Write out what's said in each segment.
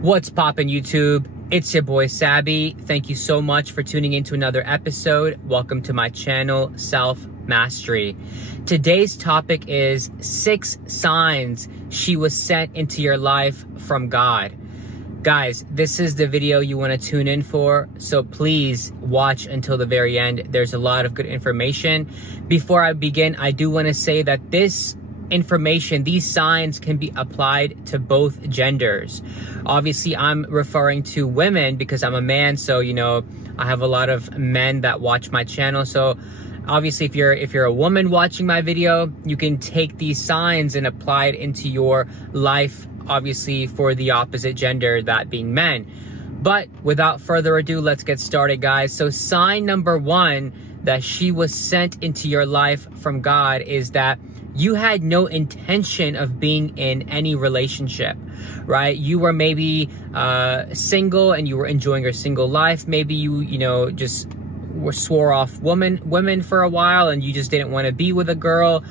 What's poppin' YouTube? It's your boy Sabby. Thank you so much for tuning into another episode. Welcome to my channel, Self Mastery. Today's topic is 6 signs she was sent into your life from God. Guys, this is the video you want to tune in for, so please watch until the very end. There's a lot of good information. Before I begin, I do want to say that this information, these signs can be applied to both genders. Obviously, I'm referring to women because I'm a man, so I have a lot of men that watch my channel. So obviously, if you're a woman watching my video, you can take these signs and apply it into your life, obviously for the opposite gender, that being men. But without further ado, let's get started, guys. So sign number 1 that she was sent into your life from God is that you had no intention of being in any relationship, right? You were maybe single and you were enjoying your single life. Maybe you just swore off women for a while and you just didn't want to be with a girl.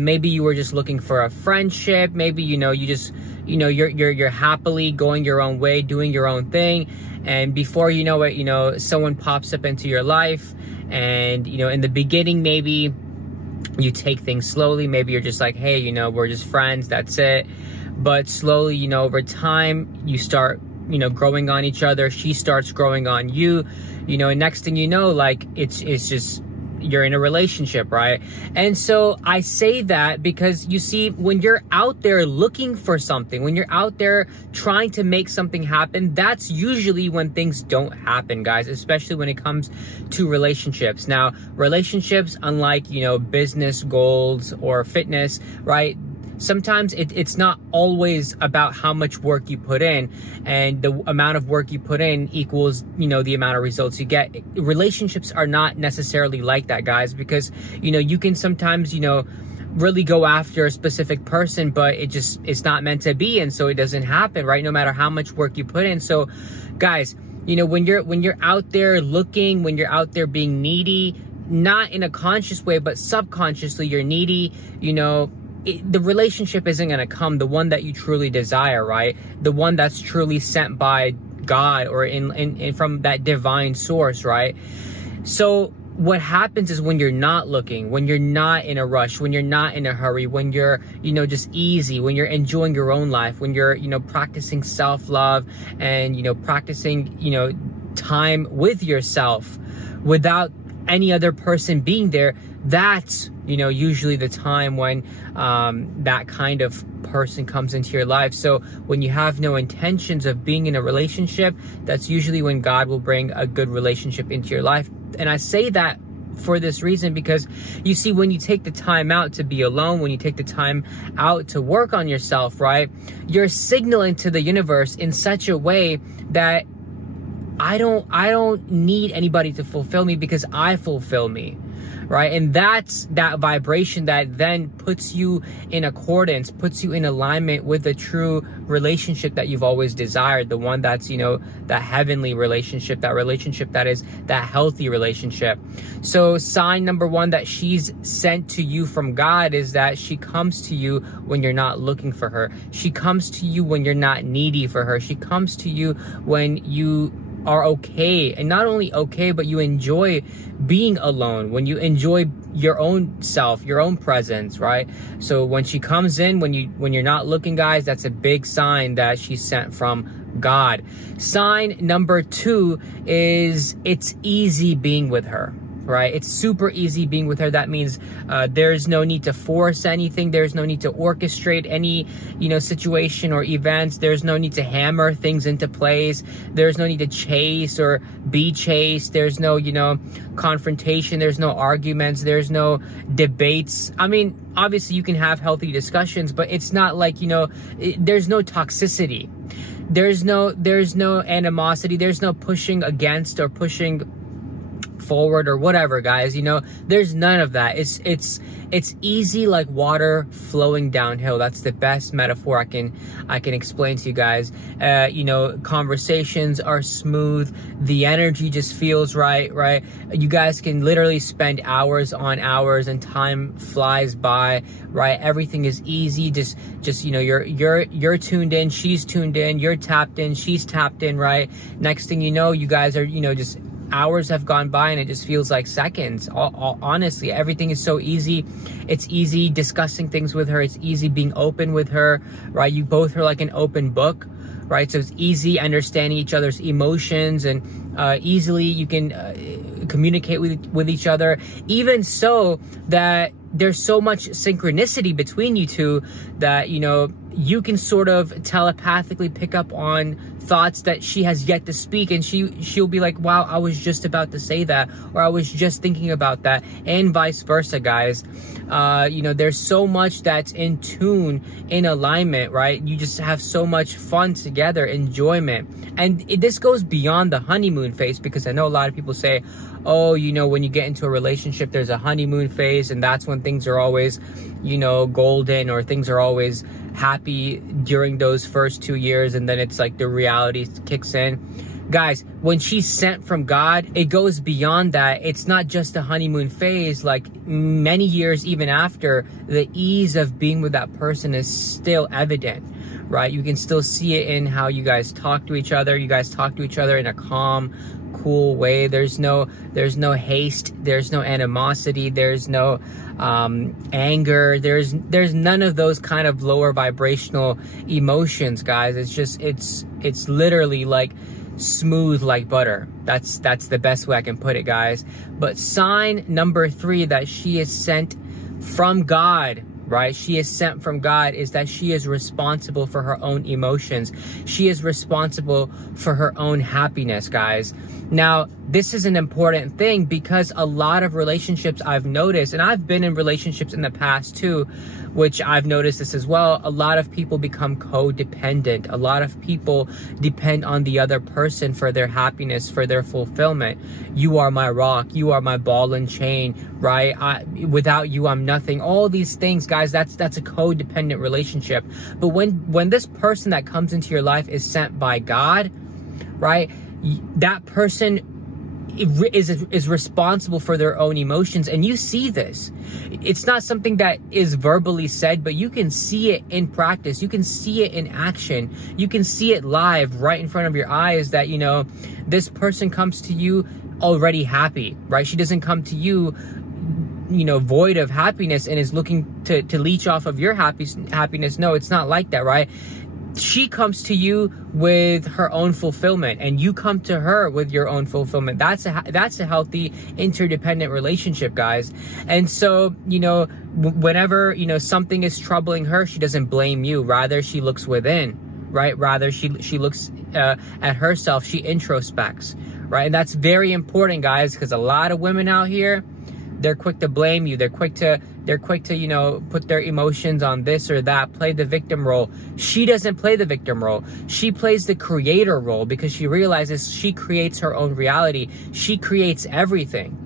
Maybe you were just looking for a friendship. Maybe you're happily going your own way, doing your own thing, and before you know it, someone pops up into your life, and in the beginning maybe you take things slowly. Maybe you're just like, hey, we're just friends, that's it. But slowly, over time, you start, growing on each other. She starts growing on you, and next thing you know, like, it's just, you're in a relationship, right? And so I say that because you see, when you're out there looking for something, when you're out there trying to make something happen, that's usually when things don't happen, guys, especially when it comes to relationships. Now, relationships, unlike, business goals or fitness, right? Sometimes it's not always about how much work you put in, and the amount of work you put in equals, the amount of results you get. Relationships are not necessarily like that, guys, because, you can sometimes, really go after a specific person, but it's not meant to be. And so it doesn't happen, right? No matter how much work you put in. So guys, when you're out there looking, when you're out there being needy, not in a conscious way, but subconsciously you're needy, the relationship isn't going to come, the one that you truly desire, right? The one that's truly sent by God or in from that divine source, right? So what happens is when you're not looking, when you're not in a rush, when you're not in a hurry, when you're, just easy, when you're enjoying your own life, when you're, practicing self-love and, practicing, time with yourself without any other person being there, that's usually the time when that kind of person comes into your life. So when you have no intentions of being in a relationship, that's usually when God will bring a good relationship into your life. And I say that for this reason because you see, when you take the time out to be alone, when you take the time out to work on yourself, right, you're signaling to the universe in such a way that I don't need anybody to fulfill me because I fulfill me, right? And that's that vibration that then puts you in accordance, puts you in alignment with the true relationship that you've always desired, the one that's, that heavenly relationship, that relationship that is that healthy relationship. So sign number 1 that she's sent to you from God is that she comes to you when you're not looking for her. She comes to you when you're not needy for her. She comes to you when you are okay, and not only okay, but you enjoy being alone, when you enjoy your own self, your own presence, right? So when she comes in, when you're not looking, guys, that's a big sign that she's sent from God. Sign number 2 is it's easy being with her, right? It's super easy being with her. That means there's no need to force anything. There's no need to orchestrate any, situation or events. There's no need to hammer things into place. There's no need to chase or be chased. There's no, confrontation. There's no arguments. There's no debates. I mean, obviously you can have healthy discussions, but it's not like, there's no toxicity. There's no animosity. There's no pushing against or pushing forward or whatever, guys. You know, there's none of that. It's easy like water flowing downhill. That's the best metaphor I can explain to you guys. You know, conversations are smooth. The energy just feels right? You guys can literally spend hours on hours and time flies by, right? Everything is easy. Just you know, you're tuned in, she's tuned in, you're tapped in, she's tapped in, right? Next thing you know, you guys are, you know, just hours have gone by and it just feels like seconds. Honestly, everything is so easy. It's easy discussing things with her. It's easy being open with her, right? You both are like an open book, right? So it's easy understanding each other's emotions, and easily you can communicate with each other, even so that there's so much synchronicity between you two that, you know, you can sort of telepathically pick up on thoughts that she has yet to speak, and she'll be like, wow, I was just about to say that, or I was just thinking about that, and vice versa, guys. You know, there's so much that's in tune, in alignment, right? You just have so much fun together, enjoyment. And this goes beyond the honeymoon phase, because I know a lot of people say, oh, you know, when you get into a relationship, there's a honeymoon phase, and that's when things are always, you know, golden, or things are always happy during those first 2 years, and then it's like the reality kicks in. Guys, when she's sent from God, it goes beyond that. It's not just a honeymoon phase. Like, many years even after, the ease of being with that person is still evident, right? You can still see it in how you guys talk to each other. You guys talk to each other in a calm, cool way. There's no haste, there's no animosity, there's no anger, there's none of those kind of lower vibrational emotions, guys. It's just it's literally like smooth like butter. That's the best way I can put it, guys. But sign number 3 that she is sent from God, right? She is sent from God, is that she is responsible for her own emotions. She is responsible for her own happiness, guys. Now, this is an important thing, because a lot of relationships I've noticed, and I've been in relationships in the past too, which I've noticed this as well, a lot of people become codependent. A lot of people depend on the other person for their happiness, for their fulfillment. You are my rock, you are my ball and chain, right? Without you, I'm nothing. All these things, guys, that's a codependent relationship. But when this person that comes into your life is sent by God, right? That person is responsible for their own emotions, and you see this. It's not something that is verbally said, but you can see it in practice. You can see it in action. You can see it live right in front of your eyes, that, you know, this person comes to you already happy, right? She doesn't come to you, you know, void of happiness and is looking to leech off of your happiness. No, it's not like that, right? She comes to you with her own fulfillment, and you come to her with your own fulfillment. That's a healthy interdependent relationship, guys. And so, you know, whenever, you know, something is troubling her, she doesn't blame you. Rather, she looks within, right? Rather, she looks at herself. She introspects, right? And that's very important, guys, because a lot of women out here, they're quick to blame you. They're quick to, you know, put their emotions on this or that, play the victim role. She doesn't play the victim role. She plays the creator role, because she realizes she creates her own reality. She creates everything,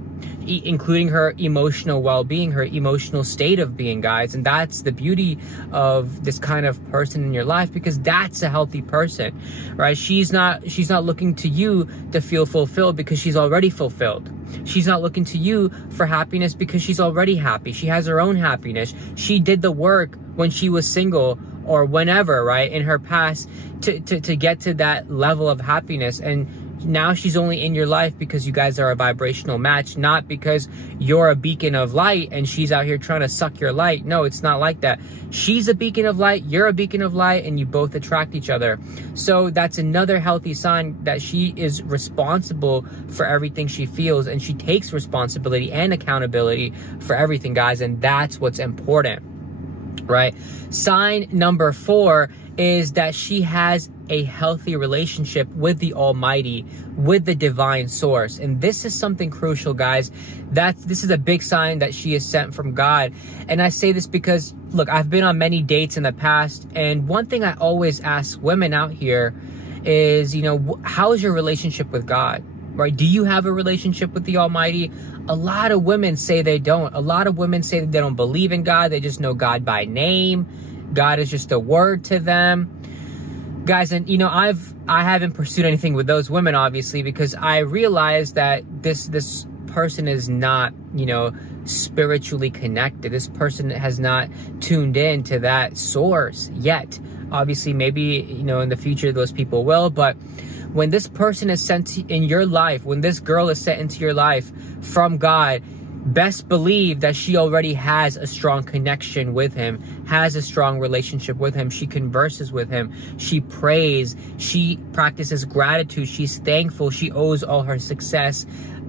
including her emotional well-being, her emotional state of being, guys. And that's the beauty of this kind of person in your life, because that's a healthy person, right? She's not looking to you to feel fulfilled, because she's already fulfilled. She's not looking to you for happiness, because she's already happy. She has her own happiness. She did the work when she was single, or whenever, right, in her past, to get to that level of happiness. And now she's only in your life because you guys are a vibrational match, not because you're a beacon of light and she's out here trying to suck your light. No, it's not like that. She's a beacon of light, you're a beacon of light, and you both attract each other. So that's another healthy sign that she is responsible for everything she feels, and she takes responsibility and accountability for everything, guys. And that's what's important, right? Sign number 4 is that she has a healthy relationship with the Almighty, with the divine source. And this is something crucial, guys. This is a big sign that she is sent from God. And I say this because, look, I've been on many dates in the past, and one thing I always ask women out here is, you know, how is your relationship with God? right? Do you have a relationship with the Almighty? A lot of women say they don't. A lot of women say that they don't believe in God. They just know God by name. God is just a word to them. Guys, and you know, I haven't pursued anything with those women, obviously, because I realized that this person is not, you know, spiritually connected. This person has not tuned in to that source yet. Obviously, maybe, you know, in the future those people will, but when this person is sent in your life, when this girl is sent into your life from God, best believe that she already has a strong connection with him, has a strong relationship with him. She converses with him. She prays. She practices gratitude. She's thankful. She owes all her success,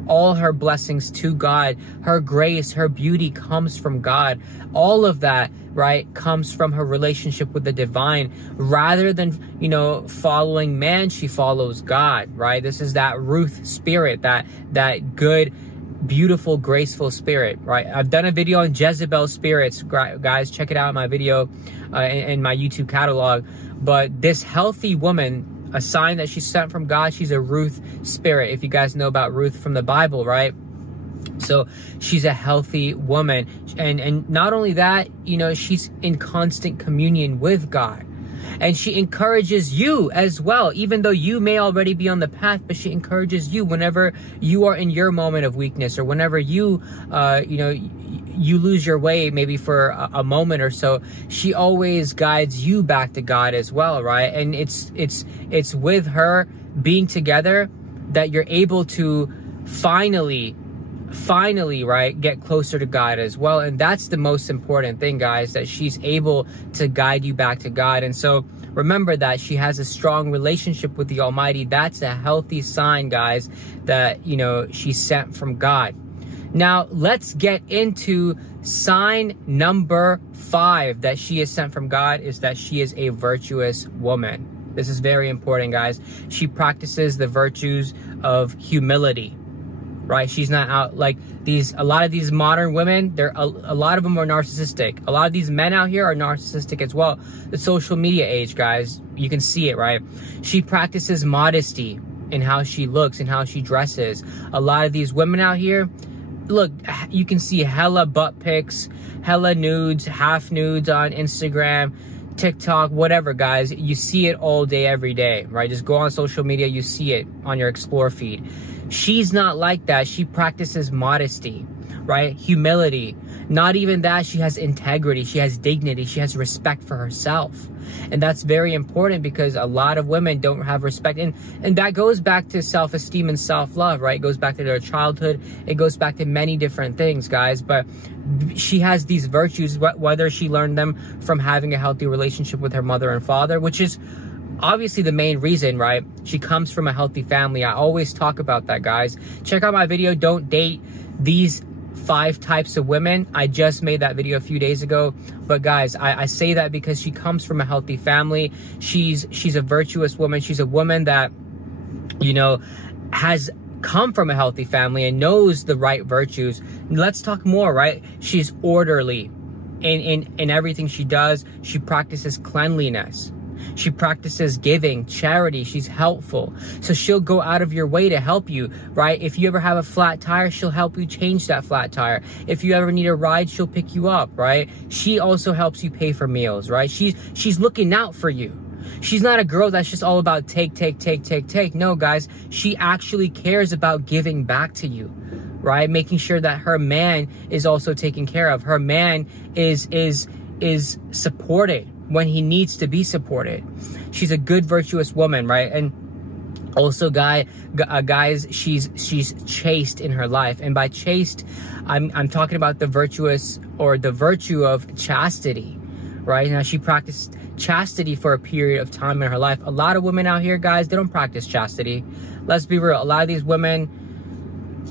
all her blessings to God. Her grace, her beauty comes from God. All of that, right, comes from her relationship with the divine. Rather than, you know, following man, she follows God, right? This is that Ruth spirit, that good, beautiful, graceful spirit, right? I've done a video on Jezebel spirits, guys. Check it out in my video in my YouTube catalog. But this healthy woman, a sign that she's sent from God, she's a Ruth spirit. If you guys know about Ruth from the Bible, right? So she's a healthy woman, and not only that, you know, she's in constant communion with God. And she encourages you as well, even though you may already be on the path, but she encourages you whenever you are in your moment of weakness, or whenever you, you know, you lose your way maybe for a moment or so. She always guides you back to God as well, right? And it's with her being together that you're able to finally, right, get closer to God as well. And that's the most important thing, guys, that she's able to guide you back to God. And so remember that she has a strong relationship with the Almighty. That's a healthy sign, guys, that, you know, she's sent from God. Now let's get into sign number 5 that she is sent from God, is that she is a virtuous woman. This is very important, guys. She practices the virtues of humility, right? She's not out like a lot of these modern women. A lot of them are narcissistic. A lot of these men out here are narcissistic as well. The social media age, guys, you can see it, right? She practices modesty in how she looks and how she dresses. A lot of these women out here, look, you can see hella butt pics, hella nudes, half nudes on Instagram, TikTok, whatever, guys. You see it all day, every day, right? Just go on social media, you see it on your explore feed. She's not like that. She practices modesty, right? Humility. Not even that, she has integrity, she has dignity, she has respect for herself. And that's very important, because a lot of women don't have respect. And that goes back to self-esteem and self-love, right? It goes back to their childhood. It goes back to many different things, guys. But she has these virtues, whether she learned them from having a healthy relationship with her mother and father, which is obviously the main reason, right? She comes from a healthy family. I always talk about that, guys. Check out my video, Don't Date These 5 Types of Women. I just made that video a few days ago. But guys, I say that because she comes from a healthy family. She's a virtuous woman. She's a woman that, you know, has come from a healthy family and knows the right virtues. Let's talk more, right? She's orderly in everything she does. She practices cleanliness. She practices giving, charity. She's helpful. So she'll go out of your way to help you, right? If you ever have a flat tire, she'll help you change that flat tire. If you ever need a ride, she'll pick you up, right? She also helps you pay for meals, right? She's looking out for you. She's not a girl that's just all about take. No, guys, she actually cares about giving back to you, right? Making sure that her man is also taken care of. Her man is supported when he needs to be supported. She's a good, virtuous woman, right? And also, guys, she's chaste in her life. And by chaste, I'm talking about the virtuous, or the virtue of chastity, right? Now, she practiced chastity for a period of time in her life. A lot of women out here, guys, they don't practice chastity. Let's be real. A lot of these women,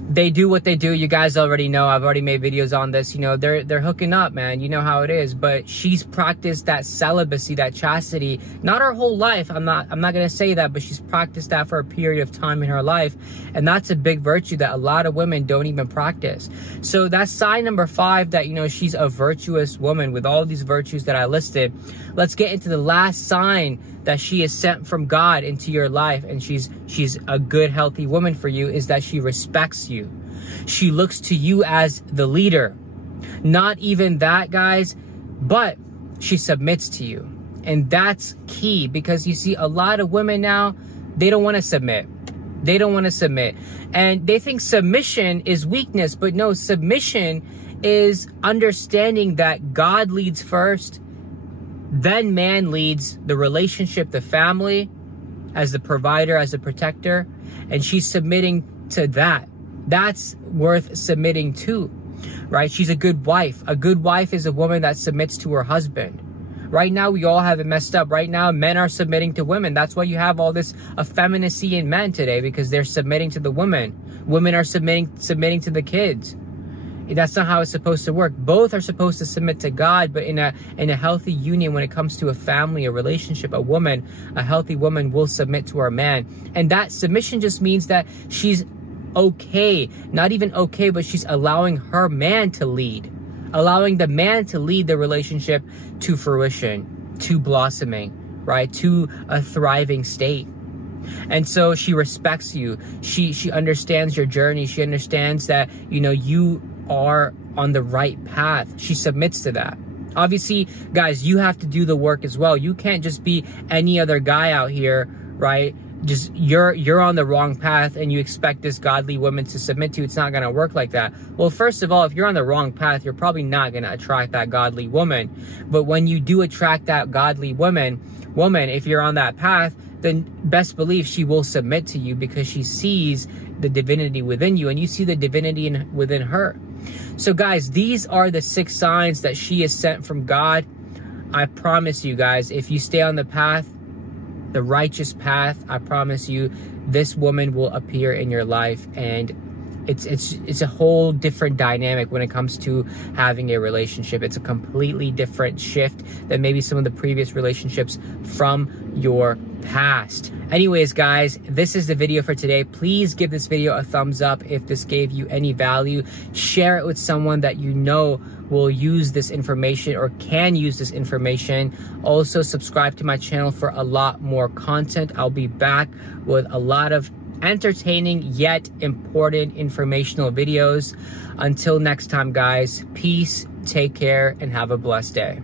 they do what they do. You guys already know. I've already made videos on this. You know, they're hooking up, man. You know how it is. But she's practiced that celibacy, that chastity, not her whole life. I'm not gonna say that, but she's practiced that for a period of time in her life, and that's a big virtue that a lot of women don't even practice. So that's sign number 5, that, you know, she's a virtuous woman with all these virtues that I listed. Let's get into the last sign that she is sent from God into your life, and she's a good, healthy woman for you, is that she respects you. She looks to you as the leader. Not even that, guys, but she submits to you. And that's key, because you see a lot of women now, they don't want to submit. They don't want to submit. And they think submission is weakness, but no, submission is understanding that God leads first, then man leads the relationship, the family, as the provider, as the protector, and she's submitting to that. That's worth submitting to, right? She's a good wife. A good wife is a woman that submits to her husband. Right now, we all have it messed up. Right now, men are submitting to women. That's why you have all this effeminacy in men today, because they're submitting to the women. Women are submitting to the kids. That's not how it's supposed to work. Both are supposed to submit to God, but in a healthy union, when it comes to a family, a relationship, a healthy woman will submit to her man. And that submission just means that she's okay, not even okay, but she's allowing her man to lead. Allowing the man to lead the relationship to fruition, to blossoming, right? To a thriving state. And so she respects you. She understands your journey. She understands that, you know, you are on the right path. She submits to that. Obviously, guys, you have to do the work as well. You can't just be any other guy out here, right? Just you're on the wrong path and you expect this godly woman to submit to you. It's not going to work like that. Well, first of all, if you're on the wrong path, you're probably not going to attract that godly woman. But when you do attract that godly woman, if you're on that path, then best believe she will submit to you, because she sees the divinity within you and you see the divinity within her. So guys, these are the 6 signs that she is sent from God. I promise you guys, if you stay on the path, the righteous path, I promise you, this woman will appear in your life, and it's a whole different dynamic when it comes to having a relationship. It's a completely different shift than maybe some of the previous relationships from your past. Anyways, guys, this is the video for today. Please give this video a thumbs up if this gave you any value. Share it with someone that you know will use this information or can use this information. Also, subscribe to my channel for a lot more content. I'll be back with a lot of entertaining yet important informational videos. Until next time, guys, peace, take care, and have a blessed day.